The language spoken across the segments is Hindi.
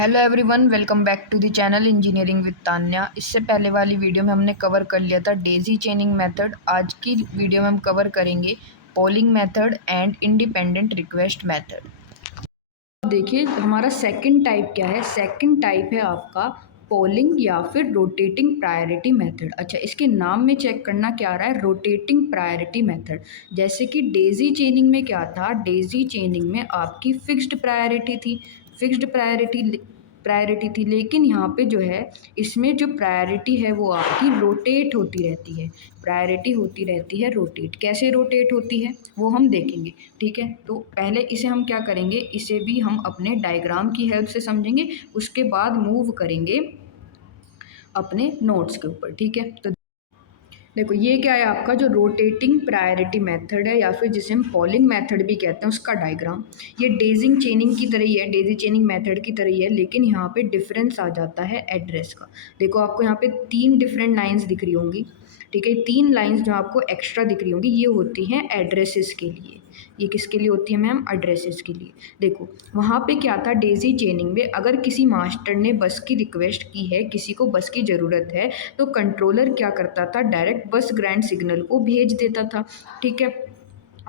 Hello everyone, welcome back to the channel engineering with Tanya. इससे पहले वाली वीडियो में हमने कवर कर लिया था डेजी चेनिंग मेथड। आज की वीडियो में हम कवर करेंगे polling method and independent request method. देखिए हमारा सेकंड टाइप क्या है। सेकंड टाइप है आपका पोलिंग या फिर रोटेटिंग प्रायोरिटी मेथड। अच्छा, इसके नाम में चेक करना क्या आ रहा है, रोटेटिंग प्रायोरिटी मेथड। जैसे कि डेजी चेनिंग में क्या था, डेजी चेनिंग में आपकी फिक्स्ड प्रायोरिटी थी, फिक्स्ड प्रायोरिटी थी। लेकिन यहाँ पे जो है, इसमें जो प्रायोरिटी है वो आपकी रोटेट होती रहती है। प्रायोरिटी होती रहती है रोटेट। कैसे रोटेट होती है वो हम देखेंगे। ठीक है, तो पहले इसे हम क्या करेंगे, इसे भी हम अपने डायग्राम की हेल्प से समझेंगे, उसके बाद मूव करेंगे अपने नोट्स के ऊपर। ठीक है, तो देखो ये क्या है, आपका जो रोटेटिंग प्रायोरिटी मेथड है या फिर जिसे हम पॉलिंग मेथड भी कहते हैं, उसका डायग्राम ये डेजिंग चेनिंग की तरह ही है, डेजी चेनिंग मेथड की तरह ही है। लेकिन यहाँ पे डिफरेंस आ जाता है एड्रेस का। देखो आपको यहाँ पे 3 डिफरेंट लाइंस दिख रही होंगी। ठीक है, 3 लाइंस जो आपको एक्स्ट्रा दिख रही होंगी ये होती हैं एड्रेसेस के लिए। ये किसके लिए होती है मैम, एड्रेसेस के लिए। देखो वहाँ पे क्या था, डेजी चेनिंग में अगर किसी मास्टर ने बस की रिक्वेस्ट की है, किसी को बस की ज़रूरत है, तो कंट्रोलर क्या करता था, डायरेक्ट बस ग्रैंड सिग्नल को भेज देता था। ठीक है,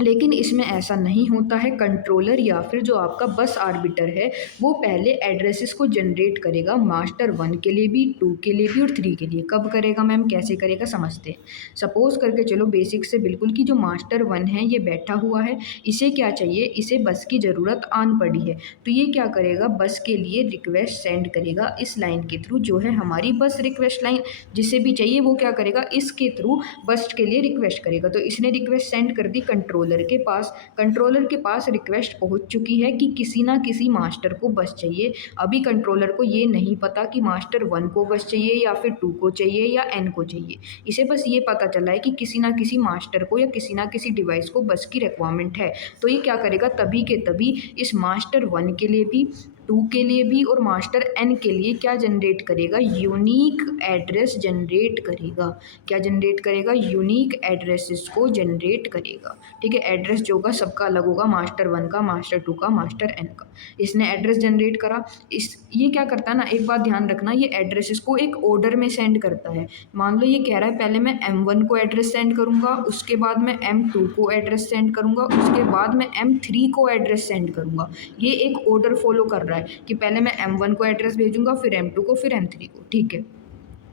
लेकिन इसमें ऐसा नहीं होता है। कंट्रोलर या फिर जो आपका बस आर्बिटर है वो पहले एड्रेसेस को जनरेट करेगा, मास्टर 1 के लिए भी, 2 के लिए भी और 3 के लिए। कब करेगा मैम, कैसे करेगा, समझते हैं। सपोज करके चलो बेसिक से बिल्कुल कि जो मास्टर 1 है ये बैठा हुआ है, इसे क्या चाहिए, इसे बस की ज़रूरत आन पड़ी है, तो ये क्या करेगा, बस के लिए रिक्वेस्ट सेंड करेगा इस लाइन के थ्रू, जो है हमारी बस रिक्वेस्ट लाइन। जिसे भी चाहिए वो क्या करेगा, इसके थ्रू बस के लिए रिक्वेस्ट करेगा। तो इसने रिक्वेस्ट सेंड कर दी कंट्रोलर के पास। कंट्रोलर के पास रिक्वेस्ट पहुंच चुकी है कि किसी ना किसी मास्टर को बस चाहिए। अभी कंट्रोलर को ये नहीं पता कि मास्टर 1 को बस चाहिए या फिर 2 को चाहिए या n को चाहिए। इसे बस ये पता चला है कि किसी ना किसी मास्टर को या किसी ना किसी डिवाइस को बस की रिक्वायरमेंट है। तो ये क्या करेगा, तभी के तभी इस मास्टर 1 के लिए भी, 2 के लिए भी और मास्टर n के लिए क्या जनरेट करेगा, यूनिक एड्रेस जनरेट करेगा। क्या जनरेट करेगा, यूनिक एड्रेसेस को जनरेट करेगा। ठीक है, एड्रेस जो होगा सबका अलग होगा, मास्टर 1 का, मास्टर 2 का, मास्टर n का। इसने एड्रेस जनरेट करा। ये क्या करता है ना, एक बात ध्यान रखना, ये एड्रेसेस को एक ऑर्डर में सेंड करता है। मान लो ये कह रहा है पहले मैं m1 को एड्रेस सेंड करूँगा, उसके बाद मैं m2 को एड्रेस सेंड करूँगा, उसके बाद मैं m3 को एड्रेस सेंड करूँगा। ये एक ऑर्डर फॉलो कर रहा है कि पहले मैं m1 को एड्रेस भेजूँगा, फिर m2 को, फिर m3 को। ठीक है,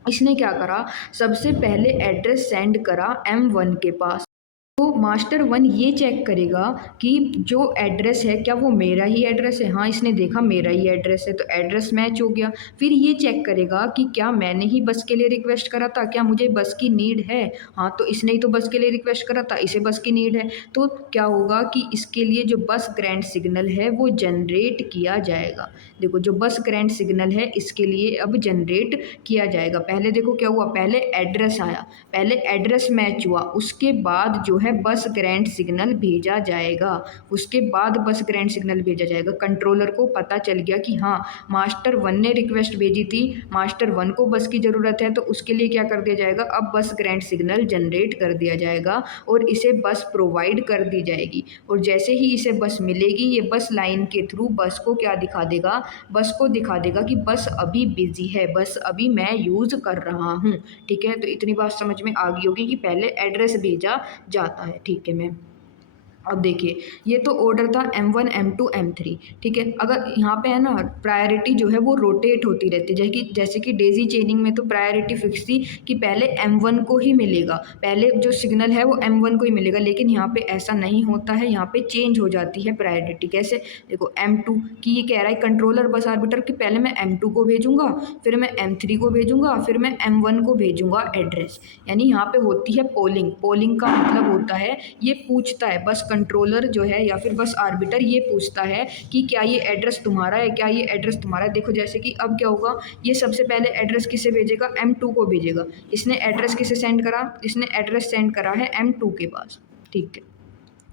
इसने क्या करा, सबसे पहले एड्रेस सेंड करा m1 के पास। तो मास्टर 1 ये चेक करेगा कि जो एड्रेस है क्या वो मेरा ही एड्रेस है। हाँ, इसने देखा मेरा ही एड्रेस है तो एड्रेस मैच हो गया। फिर ये चेक करेगा कि क्या मैंने ही बस के लिए रिक्वेस्ट करा था, क्या मुझे बस की नीड है। हाँ, तो इसने ही तो बस के लिए रिक्वेस्ट करा था, इसे बस की नीड है। तो क्या होगा कि इसके लिए जो बस ग्रैंड सिग्नल है वो जनरेट किया जाएगा। देखो जो बस ग्रैंड सिग्नल है इसके लिए अब जनरेट किया जाएगा। पहले देखो क्या हुआ, पहले एड्रेस आया, पहले एड्रेस मैच हुआ, उसके बाद जो है बस ग्रैंड सिग्नल भेजा जाएगा। उसके बाद बस ग्रैंड सिग्नल भेजा जाएगा। कंट्रोलर को पता चल गया कि हाँ मास्टर 1 ने रिक्वेस्ट भेजी थी, मास्टर 1 को बस की ज़रूरत है, तो उसके लिए क्या कर दिया जाएगा, अब बस ग्रैंड सिग्नल जनरेट कर दिया जाएगा और इसे बस प्रोवाइड कर दी जाएगी। और जैसे ही इसे बस मिलेगी, ये बस लाइन के थ्रू बस को क्या दिखा देगा, बस को दिखा देगा कि बस अभी बिजी है, बस अभी मैं यूज़ कर रहा हूँ। ठीक है, तो इतनी बात समझ में आ गई होगी कि पहले एड्रेस भेजा जाता है। ठीक है मैम, अब देखिए ये तो ऑर्डर था m1 m2 m3। ठीक है, अगर यहाँ पे है ना प्रायोरिटी जो है वो रोटेट होती रहती है। जैसे कि डेजी चेनिंग में तो प्रायोरिटी फिक्स थी कि पहले m1 को ही मिलेगा, पहले जो सिग्नल है वो m1 को ही मिलेगा। लेकिन यहाँ पे ऐसा नहीं होता है, यहाँ पे चेंज हो जाती है प्रायोरिटी। कैसे, देखो m2 की ये कह रहा है कंट्रोलर बस आर्बिटर कि पहले मैं m2 को भेजूंगा, फिर मैं m3 को भेजूंगा, फिर मैं m1 को भेजूंगा एड्रेस। यानी यहाँ पे होती है पोलिंग। पोलिंग का मतलब होता है ये पूछता है, बस कंट्रोलर जो है या फिर बस आर्बिटर ये पूछता है कि क्या ये एड्रेस तुम्हारा है, क्या ये एड्रेस तुम्हारा है। देखो जैसे कि अब क्या होगा, ये सबसे पहले एड्रेस किसे भेजेगा, m2 को भेजेगा। इसने एड्रेस किसे सेंड करा, इसने एड्रेस सेंड करा है m2 के पास। ठीक है,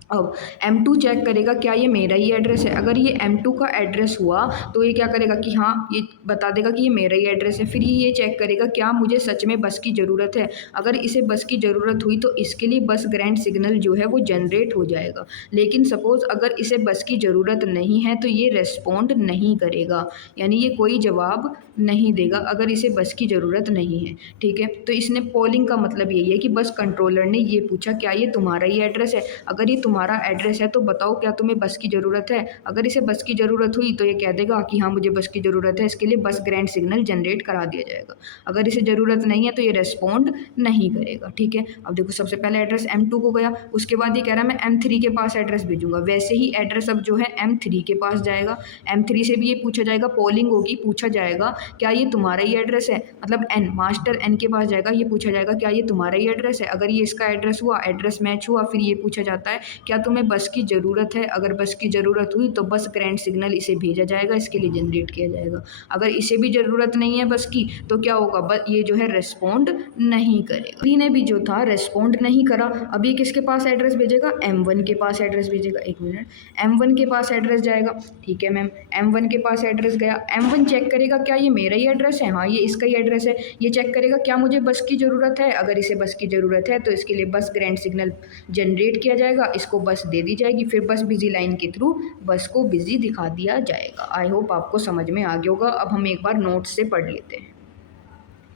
अब M2 चेक करेगा क्या ये मेरा ही एड्रेस है। अगर ये M2 का एड्रेस हुआ तो ये क्या करेगा कि हाँ, ये बता देगा कि ये मेरा ही एड्रेस है। फिर ये चेक करेगा क्या मुझे सच में बस की ज़रूरत है। अगर इसे बस की ज़रूरत हुई तो इसके लिए बस ग्रैंड सिग्नल जो है वो जनरेट हो जाएगा। लेकिन सपोज़ अगर इसे बस की ज़रूरत नहीं है तो ये रेस्पॉन्ड नहीं करेगा, यानी ये कोई जवाब नहीं देगा अगर इसे बस की ज़रूरत नहीं है। ठीक है, तो इसने पोलिंग का मतलब यही है कि बस कंट्रोलर ने ये पूछा क्या ये तुम्हारा ही एड्रेस है। अगर ये तुम्हारा एड्रेस है तो बताओ क्या तुम्हें बस की ज़रूरत है। अगर इसे बस की ज़रूरत हुई तो ये कह देगा कि हाँ मुझे बस की ज़रूरत है, इसके लिए बस ग्रैंड सिग्नल जनरेट करा दिया जाएगा। अगर इसे ज़रूरत नहीं है तो ये रेस्पॉन्ड नहीं करेगा। ठीक है, अब देखो सबसे पहले एड्रेस M2 को गया, उसके बाद ये कह रहा है मैं M3 के पास एड्रेस भेजूंगा। वैसे ही एड्रेस अब जो है M3 के पास जाएगा। M3 से भी ये पूछा जाएगा, पोलिंग होगी, पूछा जाएगा क्या ये तुम्हारा ही एड्रेस है, मतलब N मास्टर N के पास जाएगा, ये पूछा जाएगा क्या ये तुम्हारा ही एड्रेस है। अगर ये इसका एड्रेस हुआ, एड्रेस मैच हुआ, फिर ये पूछा जाता है क्या तुम्हें बस की ज़रूरत है। अगर बस की ज़रूरत हुई तो बस ग्रैंड सिग्नल इसे भेजा जाएगा, इसके लिए जनरेट किया जाएगा। अगर इसे भी ज़रूरत नहीं है बस की तो क्या होगा, बस ये जो है रेस्पॉन्ड नहीं करेगा। बी ने भी जो था रेस्पॉन्ड नहीं करा। अभी किसके पास एड्रेस भेजेगा, M1 के पास एड्रेस भेजेगा। एक मिनट, M1 के पास एड्रेस जाएगा। ठीक है मैम, M1 के पास एड्रेस गया। M1 चेक करेगा क्या ये मेरा ही एड्रेस है, हाँ ये इसका ही एड्रेस है। ये चेक करेगा क्या मुझे बस की ज़रूरत है। अगर इसे बस की ज़रूरत है तो इसके लिए बस ग्रैंड सिग्नल जनरेट किया जाएगा, इसको बस दे दी जाएगी, फिर बस बिजी लाइन के थ्रू बस को बिजी दिखा दिया जाएगा। आई होप आपको समझ में आ गया होगा। अब हम एक बार नोट्स से पढ़ लेते हैं।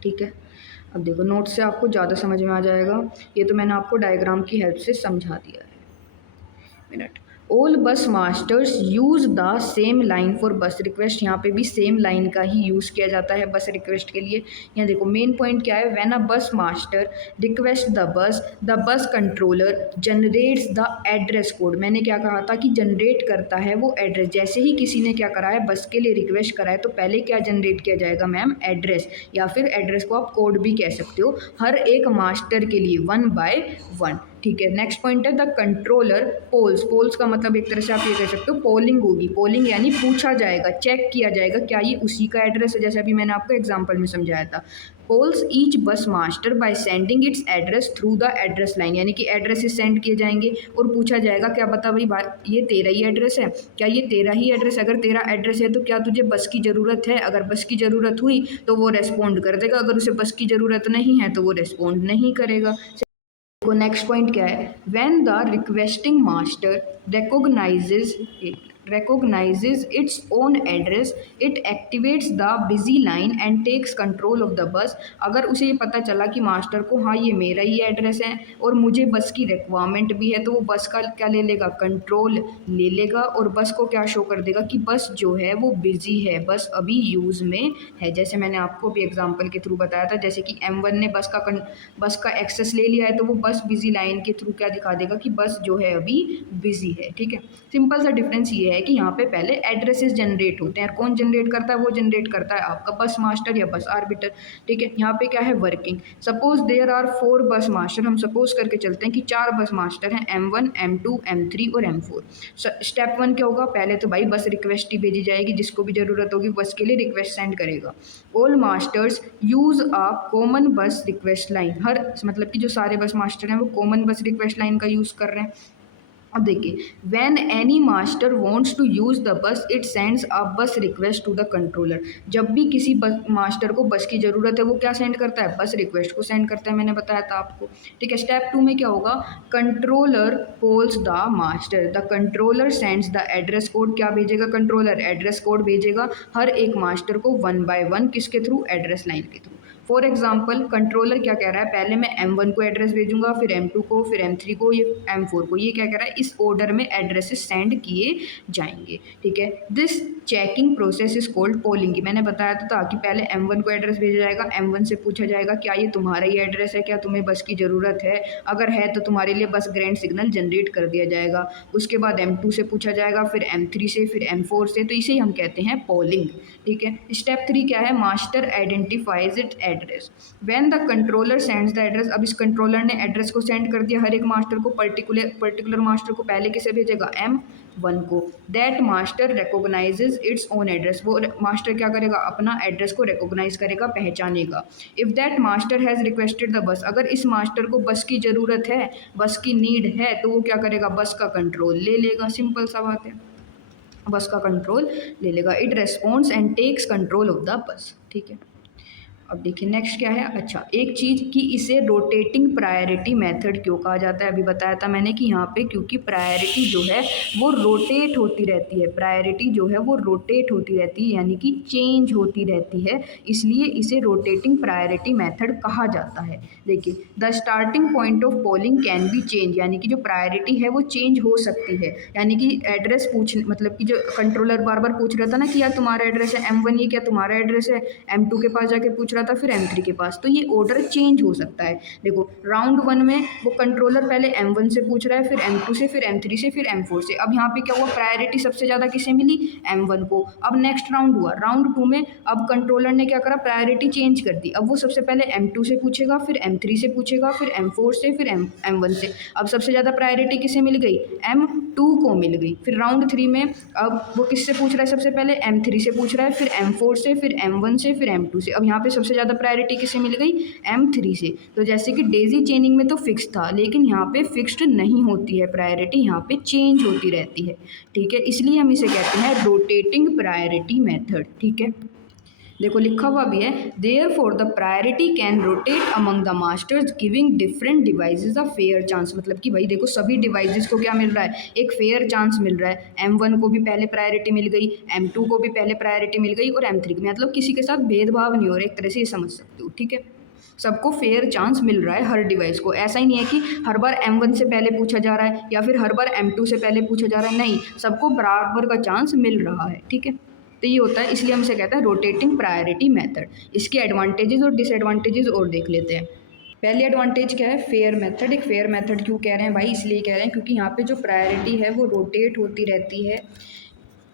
ठीक है, अब देखो नोट्स से आपको ज़्यादा समझ में आ जाएगा। ये तो मैंने आपको डायग्राम की हेल्प से समझा दिया है। मिनट, ऑल बस masters use the same line for बस रिक्वेस्ट। यहाँ पे भी सेम लाइन का ही यूज़ किया जाता है बस रिक्वेस्ट के लिए। यहाँ देखो मेन पॉइंट क्या है, व्हेन अ बस master request the bus controller generates the address code. मैंने क्या कहा था कि जनरेट करता है वो एड्रेस। जैसे ही किसी ने क्या करा है, बस के लिए रिक्वेस्ट करा है, तो पहले क्या जनरेट किया जाएगा मैम, एड्रेस, या फिर एड्रेस को आप कोड भी कह सकते हो, हर एक मास्टर के लिए 1 by 1। ठीक है, नेक्स्ट पॉइंट है द कंट्रोलर पोल्स। पोल्स का मतलब एक तरह से आप ये कह सकते हो पोलिंग होगी। पोलिंग यानी पूछा जाएगा, चेक किया जाएगा क्या ये उसी का एड्रेस है, जैसे अभी मैंने आपको एग्जांपल में समझाया था। पोल्स ईच बस master by sending it's address through the address line, यानी कि एड्रेसेस सेंड किए जाएंगे और पूछा जाएगा क्या बता भाई ये तेरा ही एड्रेस है, क्या ये तेरा ही एड्रेस है। अगर तेरा एड्रेस है तो क्या तुझे बस की ज़रूरत है। अगर बस की ज़रूरत हुई तो वो रेस्पॉन्ड कर देगा, अगर उसे बस की ज़रूरत नहीं है तो वो रेस्पॉन्ड नहीं करेगा। तो नेक्स्ट पॉइंट क्या है, when the requesting master recognizes its own address, it activates the busy line and takes control of the bus। अगर उसे ये पता चला कि मास्टर को हाँ ये मेरा ही एड्रेस है और मुझे बस की रिक्वायरमेंट भी है, तो वो बस का क्या ले लेगा, कंट्रोल ले लेगा और बस को क्या शो कर देगा कि बस जो है वो बिजी है, बस अभी यूज़ में है। जैसे मैंने आपको भी एग्जांपल के थ्रू बताया था, जैसे कि M1 ने बस का एक्सेस ले लिया है तो वो बस बिजी लाइन के थ्रू क्या दिखा देगा कि बस जो है अभी बिजी है। ठीक है, सिंपल सा डिफरेंस ये है कि यहाँ पे पहले एड्रेसेस जनरेट होते हैं। कौन जनरेट करता है, वो जनरेट करता है आपका बस मास्टर या बस आर्बिटर। ठीक है, यहाँ पे क्या है, वर्किंग। सपोज देयर आर 4 बस मास्टर, हम सपोज करके चलते हैं कि 4 बस मास्टर हैं, M1 M2 M3 और M4। स्टेप 1 क्या होगा, पहले तो भाई बस रिक्वेस्ट ही भेजी जाएगी, जिसको भी ज़रूरत होगी बस के लिए रिक्वेस्ट सेंड करेगा। All masters use a common बस रिक्वेस्ट लाइन, हर मतलब कि जो सारे बस मास्टर हैं वो कॉमन बस रिक्वेस्ट लाइन का यूज़ कर रहे हैं। अब देखिए, when any master wants to use the bus it sends a bus request to the controller. जब भी किसी बस मास्टर को बस की ज़रूरत है वो क्या सेंड करता है, बस रिक्वेस्ट को सेंड करता है, मैंने बताया था आपको। ठीक है, स्टेप 2 में क्या होगा, controller polls the master, the controller sends the address code. क्या भेजेगा कंट्रोलर, एड्रेस कोड भेजेगा हर एक मास्टर को 1 by 1, किसके थ्रू, एड्रेस लाइन के थ्रू। फॉर एग्जाम्पल कंट्रोलर क्या कह रहा है, पहले मैं M1 को एड्रेस भेजूंगा, फिर M2 को, फिर M3 को, ये M4 को। ये क्या कह रहा है, इस ऑर्डर में एड्रेसेस सेंड किए जाएंगे। ठीक है, this checking process is called polling. मैंने बताया था कि पहले M1 को एड्रेस भेजा जाएगा, M1 से पूछा जाएगा क्या ये तुम्हारा ही एड्रेस है, क्या तुम्हें बस की ज़रूरत है। अगर है तो तुम्हारे लिए बस ग्रैंड सिग्नल जनरेट कर दिया जाएगा। उसके बाद M2 से पूछा जाएगा, फिर M3 से, फिर M4 से। तो इसे हम कहते हैं पोलिंग। ठीक है, स्टेप 3 क्या है, master identifies it address. When the controller sends the address, अब इस कंट्रोलर ने एड्रेस को सेंड कर दिया हर एक मास्टर को, पर्टिकुलर मास्टर को पहले किसे भेजेगा, M1 को। That master recognizes its own address, वो मास्टर क्या करेगा, अपना एड्रेस को रिकॉग्नाइज करेगा, पहचानेगा। If that master has requested the bus, अगर इस मास्टर को बस की ज़रूरत है, बस की नीड है, तो वो क्या करेगा, बस का कंट्रोल ले लेगा। सिंपल सा बात है, बस का कंट्रोल ले लेगा। It responds and takes control of the bus. ठीक है, अब देखिए नेक्स्ट क्या है। अच्छा, एक चीज़ कि इसे रोटेटिंग प्रायोरिटी मेथड क्यों कहा जाता है, अभी बताया था मैंने कि यहाँ पे क्योंकि प्रायोरिटी जो है वो रोटेट होती रहती है, प्रायोरिटी जो है वो रोटेट होती रहती है, यानी कि चेंज होती रहती है, इसलिए इसे रोटेटिंग प्रायोरिटी मेथड कहा जाता है। देखिए, the starting point of polling can be change, यानी कि जो प्रायोरिटी है वो चेंज हो सकती है, यानी कि एड्रेस पूछने, मतलब कि जो कंट्रोलर बार बार पूछ रहा था ना कि यार तुम्हारा एड्रेस है M1, ये क्या तुम्हारा एड्रेस है, M2 के पास जाके पूछ रहा था, फिर M3 के पास, तो ये ऑर्डर चेंज हो सकता है। देखो, राउंड 1 में वो कंट्रोलर पहले M1 से पूछ रहा है, फिर M2 से, फिर M3 से, फिर M4 से। अब यहाँ पे क्या हुआ, प्रायोरिटी सबसे ज़्यादा किसे मिली, M1 को। अब नेक्स्ट राउंड हुआ, राउंड 2 में अब कंट्रोलर ने क्या करा, प्रायोरिटी चेंज कर दी। अब वो सबसे पहले M2 से पूछेगा, फिर M3 से पूछेगा, फिर M4 से, फिर M1 से। अब सबसे ज़्यादा प्रायोरिटी किसे मिल गई, M2 को मिल गई। फिर राउंड 3 में अब वो किससे पूछ रहा है, सबसे पहले M3 से पूछ रहा है, फिर M4 से, फिर M1 से, फिर M2 से। अब यहाँ पे सबसे ज़्यादा प्रायोरिटी किसे मिल गई, M3 से। तो जैसे कि डेजी चेनिंग में तो फिक्स था, लेकिन यहाँ पे फिक्स्ड नहीं होती है प्रायोरिटी, यहाँ पे चेंज होती रहती है। ठीक है, इसलिए हम इसे कहते हैं रोटेटिंग प्रायोरिटी मेथड। ठीक है, देखो लिखा हुआ भी है, therefore the priority can rotate among the masters giving different devices a fair chance, मतलब कि भाई देखो सभी डिवाइसेज को क्या मिल रहा है, एक फेयर चांस मिल रहा है। M1 को भी पहले प्रायोरिटी मिल गई, M2 को भी पहले प्रायोरिटी मिल गई, और M3 को, मतलब किसी के साथ भेदभाव नहीं हो रहा, एक तरह से ये समझ सकते हो। ठीक है, सबको फेयर चांस मिल रहा है हर डिवाइस को, ऐसा ही नहीं है कि हर बार M1 से पहले पूछा जा रहा है या फिर हर बार M2 से पहले पूछा जा रहा है, नहीं, सबको बराबर का चांस मिल रहा है। ठीक है, तो ये होता है, इसलिए हम इसे कहते हैं रोटेटिंग प्रायोरिटी मेथड। इसके एडवांटेजेस और डिसएडवांटेजेस और देख लेते हैं। पहली एडवांटेज क्या है, फेयर मेथड। एक फेयर मेथड क्यों कह रहे हैं भाई, इसलिए कह रहे हैं क्योंकि यहाँ पे जो प्रायोरिटी है वो रोटेट होती रहती है,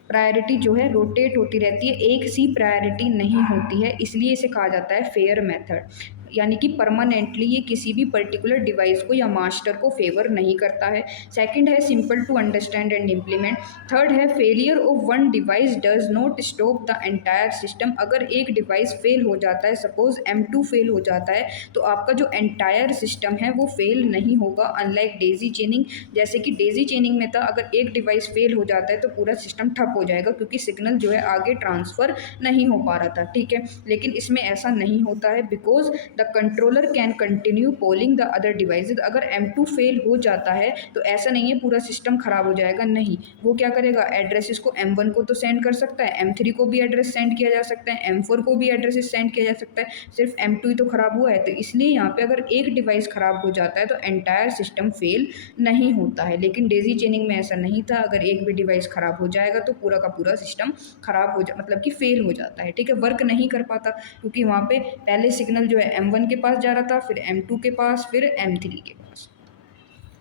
प्रायोरिटी जो है रोटेट होती रहती है, एक सी प्रायोरिटी नहीं होती है, इसलिए इसे कहा जाता है फेयर मेथड। यानी कि परमानेंटली ये किसी भी पर्टिकुलर डिवाइस को या मास्टर को फेवर नहीं करता है। सेकंड है simple to understand and implement. Third है failure of one device does not stop the entire system. अगर एक डिवाइस फेल हो जाता है, सपोज M2 फेल हो जाता है, तो आपका जो एंटायर सिस्टम है वो फेल नहीं होगा, अनलाइक डेजी चेनिंग। जैसे कि डेजी चेनिंग में था, अगर एक डिवाइस फेल हो जाता है तो पूरा सिस्टम ठप हो जाएगा, क्योंकि सिग्नल जो है आगे ट्रांसफ़र नहीं हो पा रहा था। ठीक है, लेकिन इसमें ऐसा नहीं होता है, because the controller can continue polling the other devices. अगर M2 फेल हो जाता है तो ऐसा नहीं है पूरा सिस्टम खराब हो जाएगा, नहीं, वो क्या करेगा, एड्रेसेस को M1 को तो सेंड कर सकता है, M3 को भी एड्रेस सेंड किया जा सकता है, M4 को भी एड्रेसेस सेंड किया जा सकता है, सिर्फ M2 ही तो खराब हुआ है। तो इसलिए यहाँ पे अगर एक डिवाइस खराब हो जाता है तो एंटायर सिस्टम फेल नहीं होता है। लेकिन डेजी चेनिंग में ऐसा नहीं था, अगर एक भी डिवाइस खराब हो जाएगा तो पूरा का पूरा सिस्टम खराब हो जा मतलब कि फेल हो जाता है। ठीक है, वर्क नहीं कर पाता, क्योंकि वहाँ पे पहले सिग्नल जो है M1 के पास जा रहा था, फिर M2 के पास, फिर M3 के पास।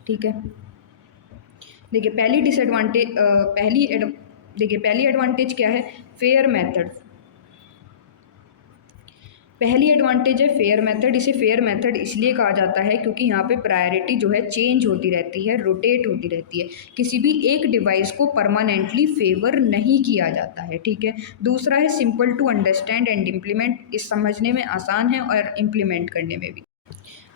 ठीक है, देखिए पहली एडवांटेज क्या है, फेयर मेथड। पहली एडवांटेज है फेयर मेथड। इसे फेयर मेथड इसलिए कहा जाता है क्योंकि यहाँ पे प्रायोरिटी जो है चेंज होती रहती है, रोटेट होती रहती है, किसी भी एक डिवाइस को परमानेंटली फेवर नहीं किया जाता है। ठीक है, दूसरा है simple to understand and implement. इस समझने में आसान है और इम्प्लीमेंट करने में भी।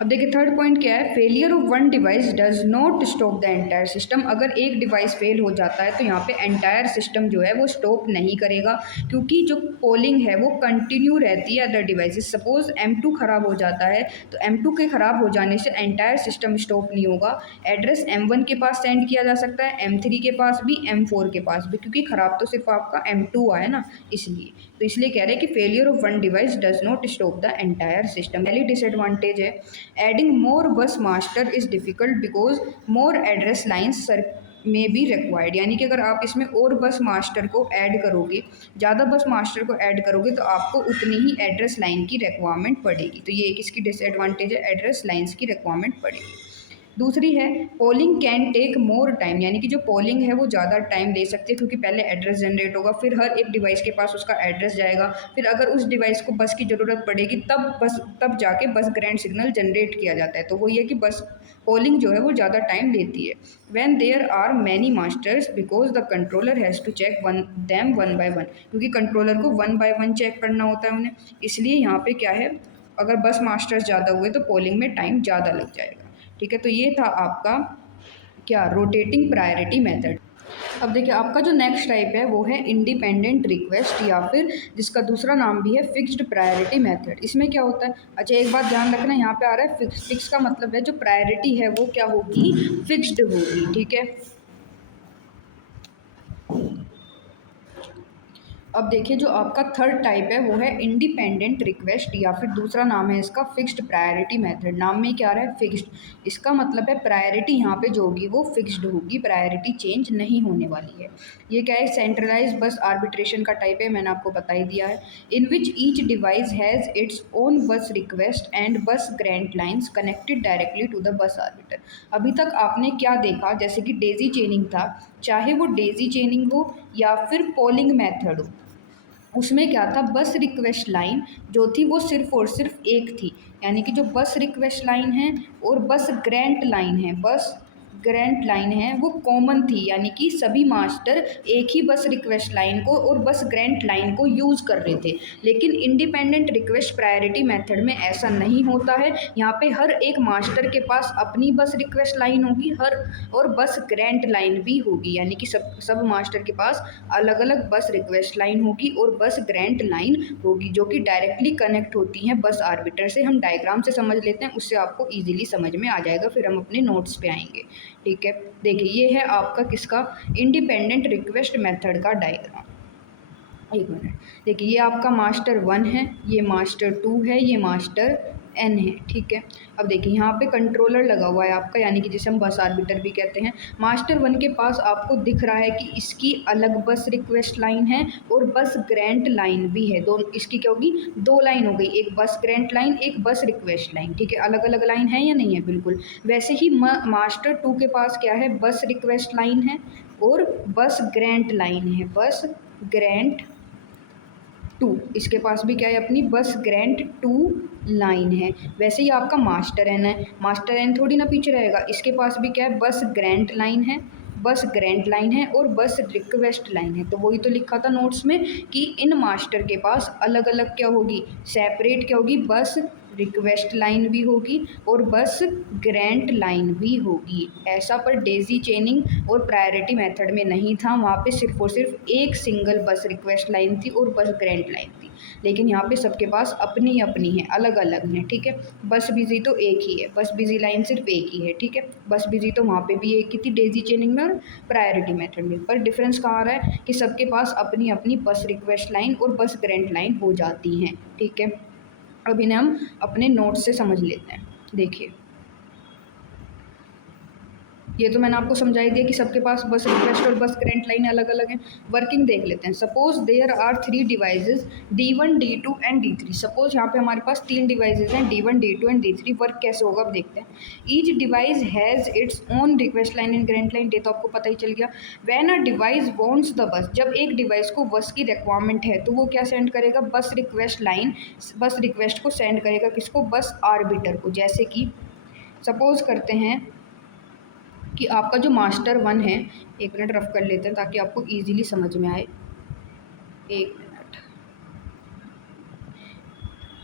अब देखिए थर्ड पॉइंट क्या है, failure of one device does not stop the entire system. अगर एक डिवाइस फेल हो जाता है तो यहाँ पे एंटायर सिस्टम जो है वो स्टॉप नहीं करेगा, क्योंकि जो पोलिंग है वो कंटिन्यू रहती है अदर डिवाइसेस। सपोज M2 खराब हो जाता है तो M2 के खराब हो जाने से एंटायर सिस्टम स्टॉप नहीं होगा, एड्रेस M1 के पास सेंड किया जा सकता है, M3 के पास भी, M4 के पास भी, क्योंकि खराब तो सिर्फ आपका M2 हुआ है ना, इसलिए। तो इसलिए कह रहे हैं कि failure of one device does not stop the entire system. पहली डिसएडवांटेज है एडिंग मोर बस master is difficult because more address lines में बी रिक्वायर्ड। यानी कि अगर आप इसमें और बस मास्टर को ऐड करोगे, ज़्यादा बस मास्टर को ऐड करोगे, तो आपको उतनी ही एड्रेस लाइन की रिक्वायरमेंट पड़ेगी। तो ये एक इसकी डिसएडवांटेज है, एड्रेस लाइन्स की रिक्वायरमेंट पड़ेगी। दूसरी है polling can take more time, यानी कि जो पोलिंग है वो ज़्यादा टाइम ले सकती है, क्योंकि पहले एड्रेस जनरेट होगा, फिर हर एक डिवाइस के पास उसका एड्रेस जाएगा, फिर अगर उस डिवाइस को बस की ज़रूरत पड़ेगी तब जाके बस ग्रैंड सिग्नल जनरेट किया जाता है। तो वो ये कि बस पोलिंग जो है वो ज़्यादा टाइम लेती है। When there are many masters because the controller has to check one by one, क्योंकि कंट्रोलर को वन बाय वन चेक करना होता है उन्हें, इसलिए यहाँ पे क्या है, अगर बस मास्टर्स ज़्यादा हुए तो पोलिंग में टाइम ज़्यादा लग जाएगा। ठीक है, तो ये था आपका क्या, रोटेटिंग प्रायोरिटी मेथड। अब देखिए आपका जो नेक्स्ट टाइप है वो है इंडिपेंडेंट रिक्वेस्ट, या फिर जिसका दूसरा नाम भी है फिक्स्ड प्रायोरिटी मेथड। इसमें क्या होता है, अच्छा एक बात ध्यान रखना, यहाँ पे आ रहा है फिक्स का मतलब है जो प्रायोरिटी है वो क्या होगी, फिक्स्ड होगी। ठीक है, अब देखिए जो आपका थर्ड टाइप है वो है इंडिपेंडेंट रिक्वेस्ट, या फिर दूसरा नाम है इसका फिक्स्ड प्रायोरिटी मेथड। नाम में क्या आ रहा है, फिक्स्ड, इसका मतलब है प्रायोरिटी यहाँ पे जो होगी वो फिक्स्ड होगी, प्रायोरिटी चेंज नहीं होने वाली है। ये क्या है, सेंट्रलाइज बस आर्बिट्रेशन का टाइप है, मैंने आपको बता ही दिया है। In which each device has its own bus request and bus grant lines connected directly to the bus arbiter. अभी तक आपने क्या देखा, जैसे कि डेजी चेनिंग था, चाहे वो डेजी चेनिंग हो या फिर पोलिंग मेथड हो, उसमें क्या था, बस रिक्वेस्ट लाइन जो थी वो सिर्फ और सिर्फ एक थी, यानी कि जो बस रिक्वेस्ट लाइन है और बस ग्रांट लाइन है, बस ग्रांट लाइन है वो कॉमन थी, यानी कि सभी मास्टर एक ही बस रिक्वेस्ट लाइन को और बस ग्रांट लाइन को यूज़ कर रहे थे। लेकिन इंडिपेंडेंट रिक्वेस्ट प्रायोरिटी मेथड में ऐसा नहीं होता है, यहाँ पे हर एक मास्टर के पास अपनी बस रिक्वेस्ट लाइन होगी, हर और बस ग्रांट लाइन भी होगी, यानी कि सब मास्टर के पास अलग अलग बस रिक्वेस्ट लाइन होगी और बस ग्रांट लाइन होगी, जो कि डायरेक्टली कनेक्ट होती हैं बस आर्बिटर से। हम डायग्राम से समझ लेते हैं, उससे आपको ईजिली समझ में आ जाएगा, फिर हम अपने नोट्स पे आएंगे। ठीक है, देखिए ये है आपका किसका, इंडिपेंडेंट रिक्वेस्ट मेथड का डायग्राम। एक मिनट, देखिए ये आपका मास्टर 1 है, ये मास्टर 2 है, ये मास्टर n है। ठीक है, अब देखिए यहाँ पे कंट्रोलर लगा हुआ है आपका, यानी कि जिसे हम बस आर्बिटर भी कहते हैं। मास्टर 1 के पास आपको दिख रहा है कि इसकी अलग बस रिक्वेस्ट लाइन है और बस ग्रांट लाइन भी है, दोनों इसकी क्या होगी, दो लाइन हो गई, एक बस ग्रांट लाइन, एक बस रिक्वेस्ट लाइन। ठीक है, अलग अलग लाइन है या नहीं है, बिल्कुल। वैसे ही मास्टर 2 के पास क्या है, बस रिक्वेस्ट लाइन है और बस ग्रांट लाइन है, बस ग्रांट 2, इसके पास भी क्या है, अपनी बस ग्रांट 2 लाइन है। वैसे ही आपका मास्टर एन है, मास्टर एन थोड़ी ना पीछे रहेगा, इसके पास भी क्या है, बस ग्रांट लाइन है, बस ग्रांट लाइन है और बस रिक्वेस्ट लाइन है। तो वही तो लिखा था नोट्स में कि इन मास्टर के पास अलग अलग क्या होगी, सेपरेट क्या होगी, बस रिक्वेस्ट लाइन भी होगी और बस ग्रांट लाइन भी होगी। ऐसा पर डेजी चेनिंग और प्रायोरिटी मेथड में नहीं था, वहाँ पे सिर्फ और सिर्फ एक सिंगल बस रिक्वेस्ट लाइन थी और बस ग्रांट लाइन थी। लेकिन यहाँ पे सबके पास अपनी अपनी है, अलग अलग है। ठीक है, बस बिजी तो एक ही है, बस बिजी लाइन सिर्फ एक ही है। ठीक है, बस बिजी तो वहाँ पे भी एक ही थी डेजी चेनिंग में और प्रायोरिटी मेथड में, पर डिफरेंस कहाँ आ रहा है कि सबके पास अपनी अपनी बस रिक्वेस्ट लाइन और बस ग्रांट लाइन हो जाती हैं। ठीक है, अब इन्हें हम अपने नोट्स से समझ लेते हैं। देखिए ये तो मैंने आपको समझा ही दिया कि सबके पास बस रिक्वेस्ट और बस ग्रांट लाइन अलग अलग हैं। वर्किंग देख लेते हैं। Suppose there are 3 devices D1 D2 and D3। Suppose यहाँ पे हमारे पास 3 डिवाइसेस हैं D1 D2 and D3। Work कैसे होगा अब देखते हैं। Each device has its own request line and grant line, ये तो आपको पता ही चल गया। When a device wants the बस, जब एक डिवाइस को बस की रिक्वायरमेंट है तो वो क्या सेंड करेगा, बस रिक्वेस्ट लाइन, बस रिक्वेस्ट को सेंड करेगा किसको, बस आर्बिटर को। जैसे कि सपोज करते हैं कि आपका जो मास्टर 1 है, एक मिनट रफ कर लेते हैं ताकि आपको ईजिली समझ में आए। एक मिनट,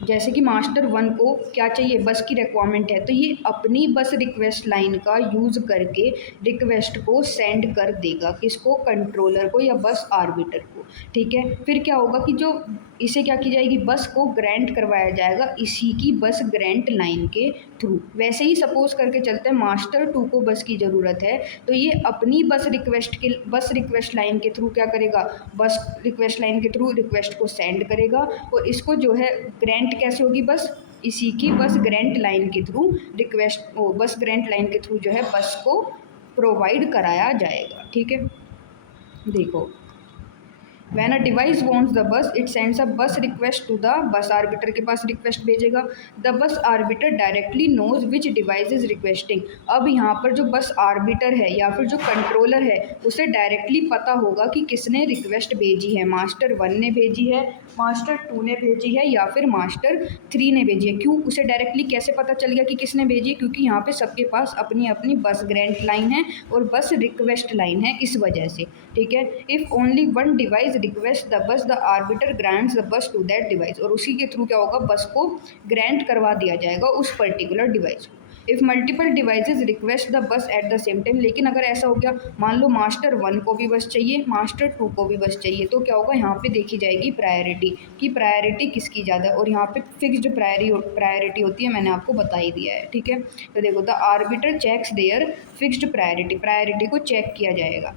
जैसे कि मास्टर 1 को क्या चाहिए, बस की रिक्वायरमेंट है, तो ये अपनी बस रिक्वेस्ट लाइन का यूज़ करके रिक्वेस्ट को सेंड कर देगा किसको, कंट्रोलर को या बस आर्बिटर को। ठीक है, फिर क्या होगा कि जो इसे क्या की जाएगी, बस को ग्रांट करवाया जाएगा इसी की बस ग्रांट लाइन के थ्रू। वैसे ही सपोज करके चलते हैं मास्टर 2 को बस की ज़रूरत है, तो ये अपनी बस रिक्वेस्ट लाइन के थ्रू क्या करेगा, बस रिक्वेस्ट लाइन के थ्रू रिक्वेस्ट को सेंड करेगा और इसको जो है ग्रांट कैसे होगी, बस इसी की बस ग्रांट लाइन के थ्रू रिक्वेस्ट बस ग्रांट लाइन के थ्रू जो है बस को प्रोवाइड कराया जाएगा। ठीक है, देखो when a device wants the bus it sends a bus request to the bus arbiter के पास रिक्वेस्ट भेजेगा। The bus arbiter directly knows which device is requesting. अब यहाँ पर जो बस आर्बिटर है या फिर जो कंट्रोलर है उसे डायरेक्टली पता होगा कि किसने रिक्वेस्ट भेजी है, मास्टर 1 ने भेजी है, मास्टर 2 ने भेजी है या फिर मास्टर 3 ने भेजी है। क्यों, उसे डायरेक्टली कैसे पता चल गया कि किसने भेजी है? क्योंकि यहाँ पे सबके पास अपनी अपनी बस ग्रांट लाइन है और बस रिक्वेस्ट लाइन है, इस वजह से। ठीक है, if only one device request the bus the arbiter grants the bus to that device. और उसी के थ्रू क्या होगा, बस को ग्रांट करवा दिया जाएगा उस पर्टिकुलर डिवाइस को। If multiple devices request the बस एट द सेम टाइम, लेकिन अगर ऐसा हो गया, मान लो मास्टर 1 को भी बस चाहिए, मास्टर 2 को भी बस चाहिए, तो क्या होगा, यहाँ पे देखी जाएगी प्रायोरिटी कि प्रायोरिटी किसकी ज़्यादा है। और यहाँ पे फिक्स्ड प्रायोरिटी होती है, मैंने आपको बता ही दिया है। ठीक है, तो देखो, the arbiter checks their fixed priority को चेक किया जाएगा।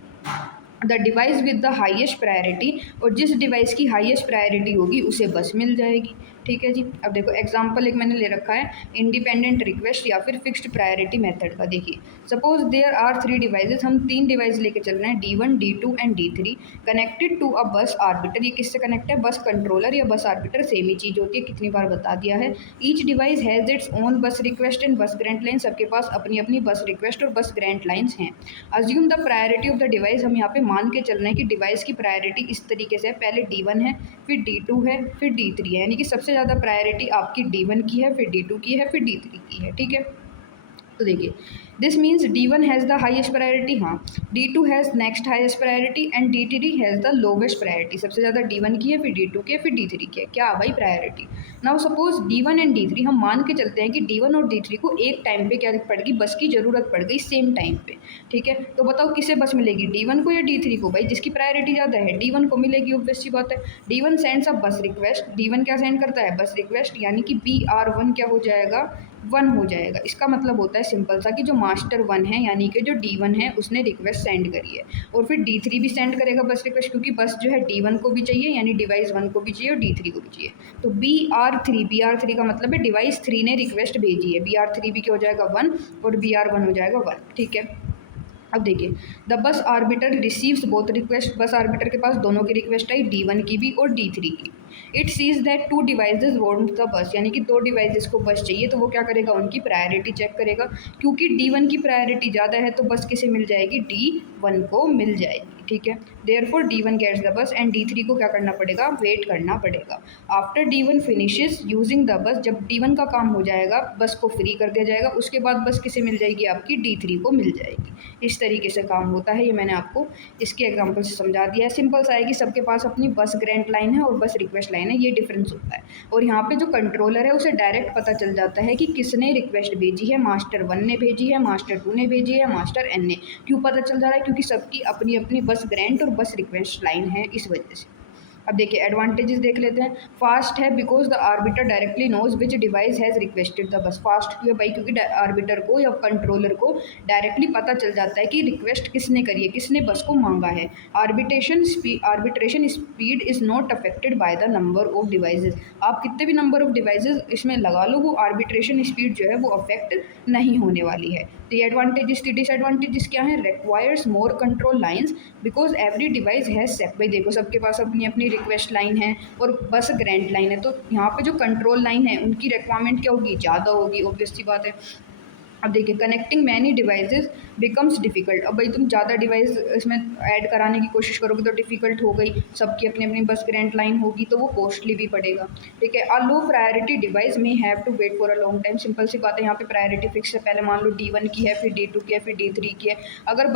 The device with the highest priority, और जिस डिवाइस की हाईएस्ट प्रायोरिटी होगी उसे बस मिल जाएगी। ठीक है जी। अब देखो एग्जांपल एक मैंने ले रखा है इंडिपेंडेंट रिक्वेस्ट या फिर फिक्स्ड प्रायोरिटी मेथड का। देखिए, सपोज देयर आर 3 डिवाइसेस, हम 3 डिवाइस लेके चल रहे हैं, D1, D2 and D3, connected to a बस आर्बिटर। ये किससे कनेक्ट है, बस कंट्रोलर या बस आर्बिटर, सेम ही चीज़ होती है, कितनी बार बता दिया है। Each device has its own bus request and bus grant line, सबके पास अपनी अपनी बस रिक्वेस्ट और बस ग्रांट लाइन्स हैं। Assume the priority of the device, हम यहाँ पे मान के चल रहे हैं कि डिवाइस की प्रायोरिटी इस तरीके से है, पहले D1 है, फिर D2 है, फिर D3 है, यानी कि सबसे ज़्यादा प्रायोरिटी आपकी D1 की है, फिर D2 की है, फिर D3 की है। ठीक है, तो देखिए, this means D1 has the highest priority, हाँ, D2 has next highest priority and D3 has the lowest priority. सबसे ज़्यादा D1 की है, फिर D2 की है, फिर D3 की है। क्या भाई, priority. Now suppose D1 and D3, हम मान के चलते हैं कि D1 और D3 को एक टाइम पे क्या पड़ेगी, बस की ज़रूरत पड़ गई सेम टाइम पे। ठीक है, तो बताओ किसे बस मिलेगी, D1 को या D3 को? भाई जिसकी प्रायोरिटी ज़्यादा है D1 को मिलेगी, ऑब्वियस सी बात है। D1 sends a bus request, D1 क्या सेंड करता है, बस रिक्वेस्ट, यानी कि BR1 क्या हो जाएगा, 1 हो जाएगा। इसका मतलब होता है सिंपल सा कि जो मास्टर 1 है यानी कि जो D1 है उसने रिक्वेस्ट सेंड करी है, और फिर D3 भी सेंड करेगा बस रिक्वेस्ट, क्योंकि बस जो है D1 को भी चाहिए, यानी डिवाइस 1 को भी चाहिए और D3 को भी चाहिए। तो BR3 का मतलब है डिवाइस 3 ने रिक्वेस्ट भेजी है, BR3 भी क्या हो जाएगा, 1, और BR1 हो जाएगा 1। ठीक है, अब देखिए, the bus arbiter receives both request, bus arbiter के पास दोनों की रिक्वेस्ट आई, D1 की भी और D3 की। It sees that 2 devices want the bus, यानी कि 2 डिवाइसेस को बस चाहिए, तो वो क्या करेगा, उनकी प्रायोरिटी चेक करेगा। क्योंकि D1 की प्रायोरिटी ज़्यादा है तो बस किसे मिल जाएगी, D1 को मिल जाएगी। ठीक है, therefore D1 gets the bus and D3 को क्या करना पड़ेगा, वेट करना पड़ेगा। After D1 finishes using the bus, जब D1 का काम हो जाएगा, बस को फ्री कर दिया जाएगा, उसके बाद बस किसे मिल जाएगी, आपकी D3 को मिल जाएगी। इस तरीके से काम होता है, ये मैंने आपको इसके एग्जांपल से समझा दिया है। सिंपल सा है कि सबके पास अपनी बस ग्रांट लाइन है और बस रिक्वेस्ट लाइन है, ये डिफरेंस होता है। और यहाँ पे जो कंट्रोलर है उसे डायरेक्ट पता चल जाता है कि किसने रिक्वेस्ट भेजी है, मास्टर 1 ने भेजी है, मास्टर 2 ने भेजी है, मास्टर N ने। क्यों पता चल जा रहा है, क्योंकि सबकी अपनी अपनी बस ग्रांट और बस रिक्वेस्ट लाइन है, इस वजह से। अब देखिए एडवांटेजेस देख लेते हैं। फास्ट है because the arbiter directly knows which device has requested the bus. Fast क्यों है भाई, क्योंकि आर्बिटर को या कंट्रोलर को डायरेक्टली पता चल जाता है कि रिक्वेस्ट किसने करी है, किसने बस को मांगा है। Arbitration speed is not affected by the number of devices. आप कितने भी नंबर ऑफ डिवाइसेज इसमें लगा लो, वो आर्बिट्रेशन स्पीड जो है वो अफेक्ट नहीं होने वाली है। तो ये एडवांटेजेस थी। डिसएडवांटेजेस क्या है, requires more control lines because every device has set. भाई देखो सबके पास अपनी अपनी रिक्वेस्ट लाइन है और बस ग्रांट लाइन है, तो यहाँ पे जो कंट्रोल लाइन है उनकी रिक्वायरमेंट क्या होगी, ज़्यादा होगी, ऑब्वियस सी बात है। अब देखिए connecting many devices becomes difficult. अब भाई तुम ज़्यादा डिवाइस इसमें ऐड कराने की कोशिश करोगे तो डिफ़िकल्ट हो गई, सबकी अपनी अपनी बस ग्रांट लाइन होगी तो वो कॉस्टली भी पड़ेगा। ठीक है, a low priority device may have to wait for a long time. Simple सी बात है, यहाँ पे प्रायोरिटी फिक्स है, पहले मान लो D1 की है, फिर D2 की है, फिर D3 की है। अगर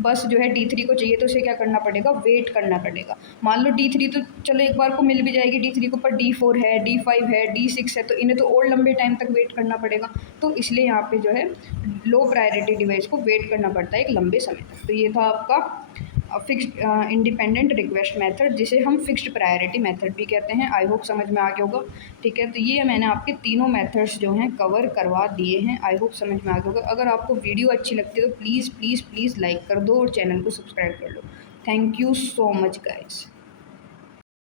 बस जो है D3 को चाहिए तो उसे क्या करना पड़ेगा, वेट करना पड़ेगा। मान लो D3 तो चलो एक बार को मिल भी जाएगी D3 को, पर D4 है, D5 है, D6 है, तो इन्हें तो और लंबे टाइम तक वेट करना पड़ेगा। तो इसलिए यहाँ पे जो है लो प्रायोरिटी डिवाइस को वेट करना पड़ता है एक लंबे समय तक। तो ये था आपका फिक्स्ड इंडिपेंडेंट रिक्वेस्ट मेथड, जिसे हम फिक्स्ड प्रायोरिटी मेथड भी कहते हैं। आई होप समझ में आ गया होगा। ठीक है, तो ये मैंने आपके तीनों मेथड्स जो हैं कवर करवा दिए हैं। आई होप समझ में आ गया होगा। अगर आपको वीडियो अच्छी लगती है तो प्लीज़ प्लीज़ प्लीज़ लाइक कर दो और चैनल को सब्सक्राइब कर लो। Thank you so much guys.